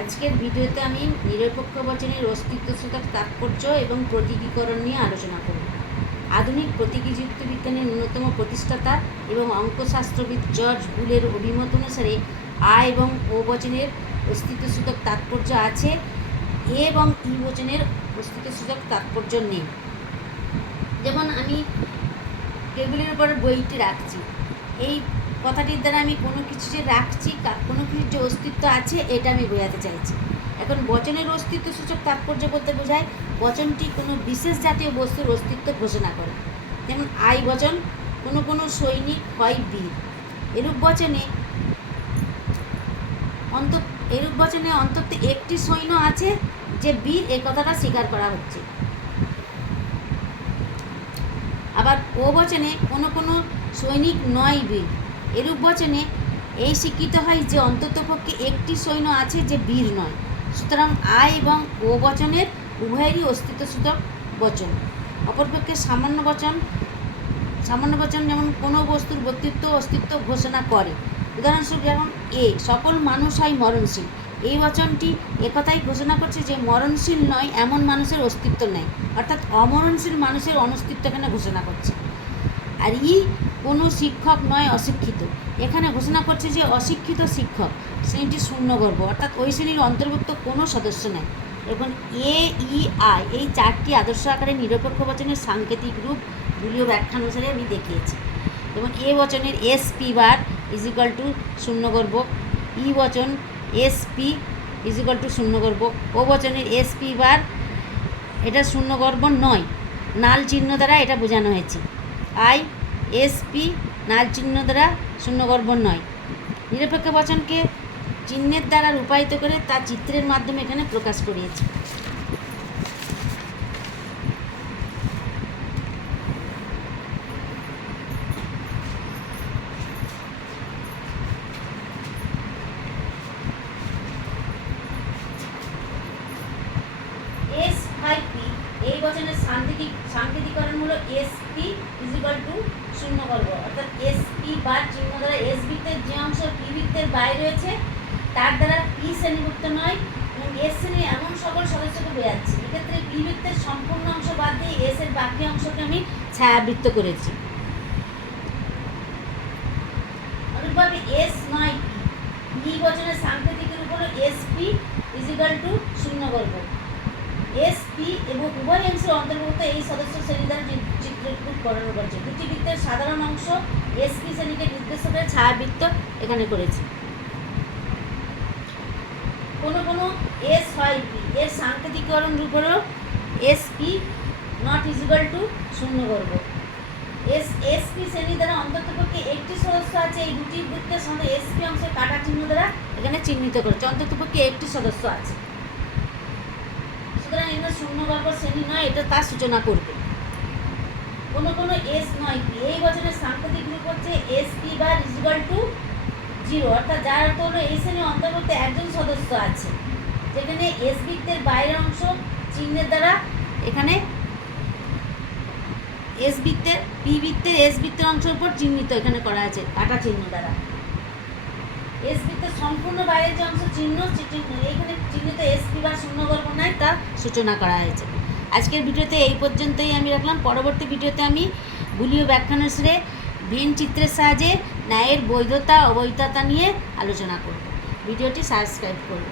আজকের ভিডিওতে আমি নিরপেক্ষ বচনের অস্তিত্বসূচক তাৎপর্য এবং প্রতীকীকরণ নিয়ে আলোচনা করব। আধুনিক প্রতীকীযুক্ত বিজ্ঞানের অন্যতম প্রতিষ্ঠাতা এবং অঙ্কশাস্ত্রবিদ জর্জ বুলের অভিমত অনুসারে আ এবং ও বচনের অস্তিত্বসূচক তাৎপর্য আছে, এ এবং ই বচনের অস্তিত্বসূচক তাৎপর্য নেই। যেমন আমি টেবিলের উপর বইটি রাখছি, এই কথাটির দ্বারা আমি কোনো কিছু যে রাখছি, কোনো কিছুর যে অস্তিত্ব আছে, এটা আমি বোঝাতে চাইছি। এখন বচনের অস্তিত্বসূচক তাৎপর্য বলতে বোঝায় বচনটি কোনো বিশেষ জাতীয় বস্তুর অস্তিত্ব ঘোষণা করে। যেমন আই বচন কোনো সৈনিক হয় বীর। এরূপ বচনে অন্তত একটি সৈন্য আছে যে বীর, এ কথাটা স্বীকার করা হচ্ছে। আবার ও বচনে কোনো সৈনিক নয় বীর। এরূপ বচনে এই স্বীকৃত হয় যে অন্ততপক্ষে একটি সৈন্য আছে যে বীর নয়। সুতরাং আ এবং ও বচনের উভয়েরই অস্তিত্বসূচক বচন। অপরপক্ষে সামান্য বচন যেমন কোনো বস্তুর অস্তিত্ব ঘোষণা করে। উদাহরণস্বরূপ যেমন সকল মানুষ হয় মরণশীল। এই বচনটি একথাই ঘোষণা করছে যে মরণশীল নয় এমন মানুষের অস্তিত্ব নেই, অর্থাৎ অমরণশীল মানুষের অনস্তিত্ব এখানে ঘোষণা করছে। আর কোনো শিক্ষক নয় অশিক্ষিত, এখানে ঘোষণা করছে যে অশিক্ষিত শিক্ষক। শ্রেণীটি শূন্যগর্ভ, অর্থাৎ ওই শ্রেণীর অন্তর্ভুক্ত কোনো সদস্য নেই। এখন এ, ই, আই এই চারটি আদর্শ আকারে নিরপেক্ষ বচনের সাংকেতিক রূপ বুলীয় ব্যাখ্যা অনুসারে আমি দেখিয়েছি। যেমন এ বচনের S P bar is equal to শূন্যগর্ভ, ই বচন এস পি ইজিক্যাল টু শূন্যগর্ভ, ও বচনের এস পি বার এটা শূন্যগর্ভ নয়, নাল চিহ্ন দ্বারা এটা বোঝানো হয়েছে। আই এস পি নাল চিহ্ন দ্বারা শূন্যগর্ভ নয়। নিরপেক্ষ বচনকে চিহ্নের দ্বারা রূপায়িত করে তা চিত্রের মাধ্যমে এখানে প্রকাশ করিয়েছে। এস ফাইভ পি এই বচনের সাংকেতিকরণ হলো এস পি ইজিক্যাল টু শূন্যগর্ভ, অর্থাৎ এস পি বার চিহ্ন দ্বারা এস বৃত্তের যে অংশ পি বৃত্তের বাইরে রয়েছে তার দ্বারা পি শ্রেণীভুক্ত নয় এবং এস শ্রেণীর এমন সকল সদস্যকে বোঝাচ্ছে। এক্ষেত্রে পি বৃত্তের সম্পূর্ণ অংশ বাদ দিয়ে এস এর বাকি অংশকে আমি ছায়াবৃত্ত করেছি। অনুরূপভাবে এস নয় পি বচনের সাংকেতিক রূপ হলো এস পি ইজিক্যাল টু শূন্যগর্ভ। এস পি এবং উভয় অংশের অন্তর্ভুক্ত এই সদস্য শ্রেণী দ্বারা চিত্রকূট করানো করছে। দুটি বৃত্তের সাধারণ অংশ এস পি শ্রেণীকে নির্দেশ করে ছায়াবৃত্ত এখানে করেছি। কোনো এস হয় পি এর সাংকেতিকরণ রূপ হল S P not equal to শূন্যগর্ভ। এস পি শ্রেণী দ্বারা অন্ততপক্ষে একটি সদস্য আছে, এই দুটি বৃত্তের সঙ্গে এস পি অংশের কাটা চিহ্ন দ্বারা এখানে চিহ্নিত করেছে অন্ততপক্ষে একটি সদস্য আছে। সুতরাং এখানে শূন্যগর্ভ শ্রেণী নয়, এটা তার সূচনা করবে। কোনো এস নয় পি এই বচনের সাংকেতিক রূপ হচ্ছে S P bar is equal to 0, অর্থাৎ যার অর্থ হলো এই শ্রেণীর অন্তর্গত একজন সদস্য আছে, যেখানে এস বৃত্তের বাইরের অংশ চিহ্নের দ্বারা এখানে এস বৃত্তের পি বৃত্তের এস বৃত্তের অংশের উপর চিহ্নিত এখানে করা আছে কাটা চিহ্ন দ্বারা। এস বৃত্তের সম্পূর্ণ বাইরের যে অংশ এখানে চিহ্নিত এস পি বা শূন্যগর্ভ নয়, তা সূচনা করা হয়েছে। আজকের ভিডিওতে এই পর্যন্তই আমি রাখলাম। পরবর্তী ভিডিওতে আমি বুলীয় ব্যাখ্যা অনুসারে ভিন চিত্রের সাহায্যে ন্যায়ের বৈধতা অবৈধতা নিয়ে আলোচনা করব। ভিডিওটি সাবস্ক্রাইব করব।